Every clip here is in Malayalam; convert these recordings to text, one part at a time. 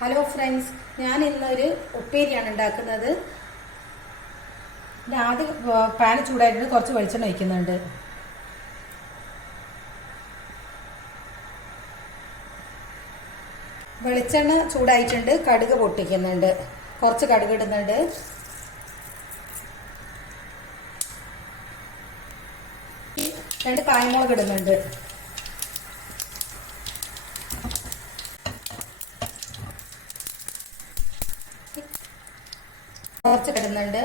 ഹലോ ഫ്രണ്ട്സ്, ഞാൻ ഇന്നൊരു ഉപ്പേരിയാണ് ഉണ്ടാക്കുന്നത്. ആദ്യം പാൻ ചൂടായിട്ട് കുറച്ച് വെളിച്ചെണ്ണ ഒഴിക്കുന്നുണ്ട്. വെളിച്ചെണ്ണ ചൂടായിട്ടുണ്ട്. കടുക് പൊട്ടിക്കുന്നുണ്ട്. കുറച്ച് കടുക് ഇടുന്നുണ്ട്. രണ്ട് കായ്മുളക് ഇടുന്നുണ്ട്. കുറച്ച് ഇടുന്നുണ്ട്.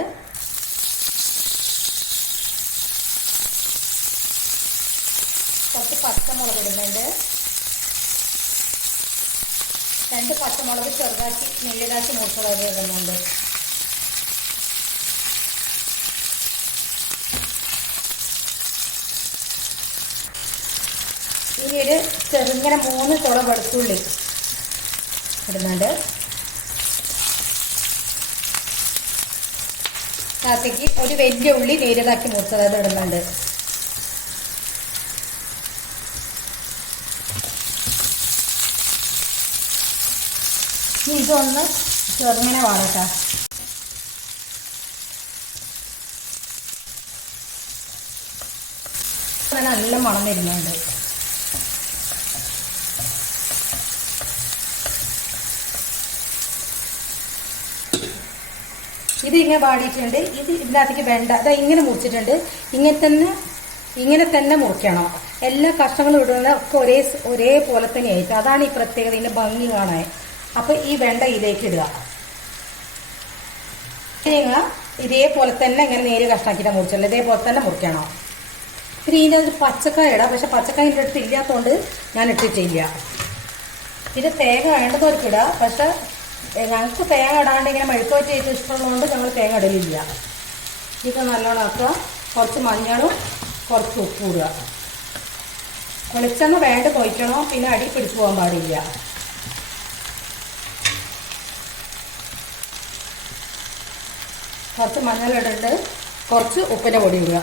കുറച്ച് പച്ചമുളക് ഇടുന്നുണ്ട്. രണ്ട് പച്ചമുളക് ചെറുതാക്കി നെല്ലിതാക്കി മുറിച്ചത് ഇടുന്നുണ്ട്. ഇനി ഒരു ചെറുങ്ങനെ 3 തുള വെളുത്തുള്ളി ഇടുന്നുണ്ട്. അതിലേക്ക് ഒരു വലിയ ഉള്ളി നേരിയതാക്കി മുറിച്ചത് അത് ഇടുന്നുണ്ട്. ഇതൊന്ന് ചെറുങ്ങനെ വാടട്ടെ. നല്ല മണം വരുന്നുണ്ട്. ഇത് ഇങ്ങനെ വാടിയിട്ടുണ്ട്. ഇതിനകത്തേക്ക് വേണ്ട അതാ ഇങ്ങനെ മുറിച്ചിട്ടുണ്ട്. ഇങ്ങനെ തന്നെ മുറിക്കണം. എല്ലാ കഷ്ണങ്ങളും ഇടുന്ന ഒക്കെ ഒരേപോലെ തന്നെ ആയിട്ട്. അതാണ് ഈ പ്രത്യേകത, ഇതിന്റെ ഭംഗി കാണാൻ. അപ്പൊ ഈ വെണ്ട ഇതിലേക്ക് ഇടുക. ഇതേപോലെ തന്നെ ഇങ്ങനെ നേരെ കഷ്ണാക്കിയിട്ട് മുറിച്ചല്ലോ, ഇതേപോലെ തന്നെ മുറിക്കണം. പിന്നെ ഇതിനകത്ത് പച്ചക്കായ ഇടാം. പക്ഷെ പച്ചക്കായ എൻ്റെ അടുത്ത് ഇല്ലാത്തതുകൊണ്ട് ഞാൻ ഇട്ടിട്ടില്ല. ഇത് തേങ്ങ വേണ്ടതവർക്ക് ഇടാം. പക്ഷെ ഞങ്ങൾക്ക് തേങ്ങ ഇടാണ്ട് ഇങ്ങനെ മെഴുക്കുവരട്ടി ഏറ്റവും ഇഷ്ടമുള്ളതുകൊണ്ട് ഞങ്ങൾ തേങ്ങ ഇടലില്ല. ഇതൊക്കെ നല്ലോണം ആക്കുക. കുറച്ച് മഞ്ഞളും കുറച്ച് ഉപ്പും ഇടുക. വെളിച്ചെണ്ണ വേണ്ട കൊയ്ക്കണോ, പിന്നെ അടി പിടിച്ചു പോകാൻ പാടില്ല. കുറച്ച് മഞ്ഞളിടുന്നുണ്ട്. കുറച്ച് ഉപ്പിൻ്റെ പൊടി ഇടുക.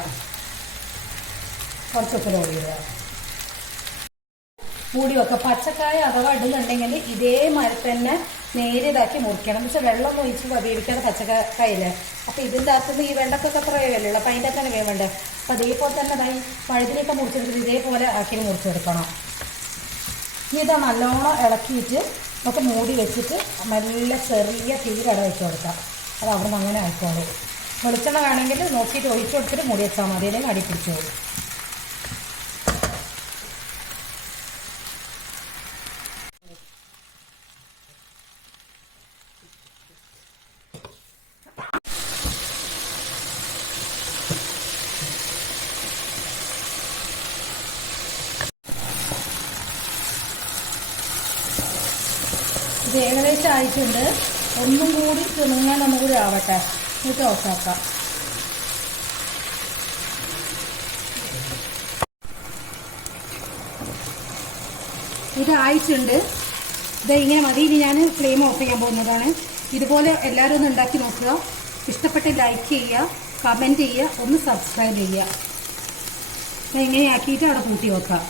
മൂടി വെക്കുക. പച്ചക്കായ അഥവാ ഇടുന്നുണ്ടെങ്കിൽ ഇതേമാതിരി തന്നെ നേരിയതാക്കി മുറിക്കണം. പക്ഷെ വെള്ളം ഒഴിച്ച് വേവിക്കാതെ പച്ചക്കായല്ലേ. അപ്പം ഇതിൻ്റെ അകത്തുനിന്ന് ഈ വെണ്ടക്കൊക്കെ അത്ര വേവല്ലോ. അപ്പം അതിൻ്റെ തന്നെ വേവണ്ടേ. അപ്പം അതേപോലെ തന്നെ വഴുതിനൊക്കെ മുറിച്ചെടുത്തിട്ട് ഇതേപോലെ ആക്കി മുറിച്ചെടുക്കണം. ഇനി ഇത് നല്ലോണം ഇളക്കിയിട്ട് നമുക്ക് മൂടി വെച്ചിട്ട് നല്ല ചെറിയ തീരട വെച്ച് കൊടുക്കാം. അത് അവിടെ നിന്ന് അങ്ങനെ ആയിക്കോളൂ. വെളിച്ചെണ്ണ വേണമെങ്കിൽ നോക്കിയിട്ട് ഒഴിച്ചു കൊടുത്തിട്ട് മൂടി വെച്ചാൽ മതി. അല്ലെങ്കിൽ അടി പിടിച്ചു പോകും. ഇത് ഏകദേശം ആയിട്ടുണ്ട്. ഒന്നും കൂടി തിണങ്ങാൻ ഒന്നുകൂടി ആവട്ടെ. എന്നിട്ട് ഓഫാക്കാം. ഇതായിട്ടുണ്ട്. ഇങ്ങനെ മതി. ഇനി ഞാൻ ഫ്ലെയിം ഓഫ് ചെയ്യാൻ പോകുന്നതാണ്. ഇതുപോലെ എല്ലാവരും ഒന്ന് ഉണ്ടാക്കി നോക്കുക. ഇഷ്ടപ്പെട്ട് ലൈക്ക് ചെയ്യുക, കമൻറ്റ് ചെയ്യുക, ഒന്ന് സബ്സ്ക്രൈബ് ചെയ്യുക. ഇങ്ങനെയാക്കിയിട്ട് അവിടെ കൂട്ടി വെക്കാം.